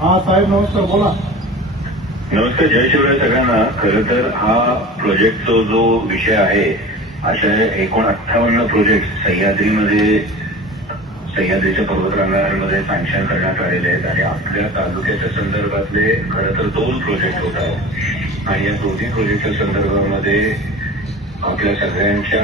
हा साहेब नमस्कार, बोला. नमस्कार, जय शिवराय सगळ्यांना. खरं तर हा प्रोजेक्टचा जो विषय आहे, अशा एकूण 58 प्रोजेक्ट सह्याद्रीच्या पर्वतरांगांमध्ये सँक्शन करण्यात आलेले आहेत आणि आपल्या तालुक्याच्या संदर्भातले खरं तर 2 प्रोजेक्ट होत आहेत आणि या दोन्ही प्रोजेक्टच्या संदर्भामध्ये आपल्या सगळ्यांच्या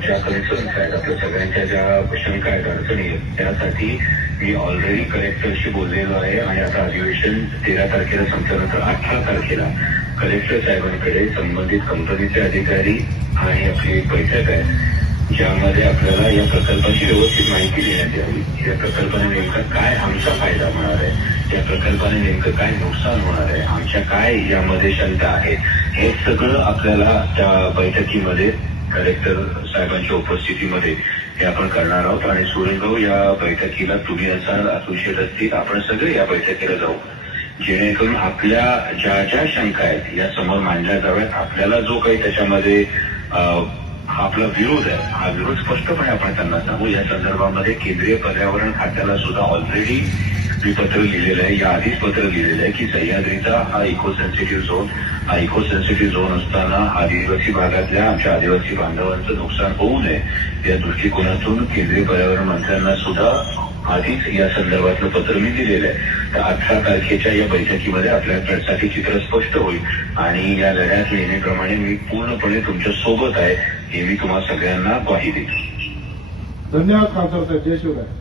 ज्या कन्सर्न्स आहेत, आपल्या सगळ्यांच्या ज्या शंका आहेत, अडचणी आहेत, त्यासाठी मी ऑलरेडी कलेक्टरशी बोललेलो आहे आणि आता अधिवेशन 13 तारखेला संपल्यानंतर 18 तारखेला कलेक्टर साहेबांकडे संबंधित कंपनीचे अधिकारी आणि आपली एक बैठक आहे, ज्यामध्ये आपल्याला या प्रकल्पाची व्यवस्थित माहिती देण्यात यावी. या प्रकल्पाने नेमका काय आमचा फायदा होणार आहे, या प्रकल्पाने नेमकं काय नुकसान होणार आहे, आमच्या काय यामध्ये शंका आहेत, हे सगळं आपल्याला त्या बैठकीमध्ये कलेक्टर साहेबांच्या उपस्थितीमध्ये हे आपण करणार आहोत. आणि सुरेशभाऊ, या बैठकीला तुम्ही असाल, अतुलशेठ असतील, आपण सगळे या बैठकीला जाऊ, जेणेकरून आपल्या ज्या ज्या शंका आहेत या समोर मांडल्या जाव्यात. आपल्याला जो काही त्याच्यामध्ये हा आपला विरोध आहे, हा विरोध स्पष्टपणे आपण त्यांना सांगू. या संदर्भामध्ये केंद्रीय पर्यावरण खात्याला सुद्धा ऑलरेडी मी पत्र लिहिलेलं आहे, याआधीच पत्र लिहिलेलं आहे की सह्याद्रीचा हा इको सेन्सिटिव्ह झोन असताना आदिवासी भागातल्या आमच्या आदिवासी बांधवांचं नुकसान होऊ नये या दृष्टिकोनातून केंद्रीय पर्यावरण मंत्र्यांना सुद्धा आधीच या संदर्भातलं पत्र मी दिलेलं आहे. तर 18 तारखेच्या या बैठकीमध्ये आपल्यासाठी चित्र स्पष्ट होईल आणि या लढ्यात नेहमीप्रमाणे मी पूर्णपणे तुमच्या सोबत आहे, हे मी तुम्हा सगळ्यांना ग्वाही देतो. धन्यवाद खासदार साहेब. जय शिवराय.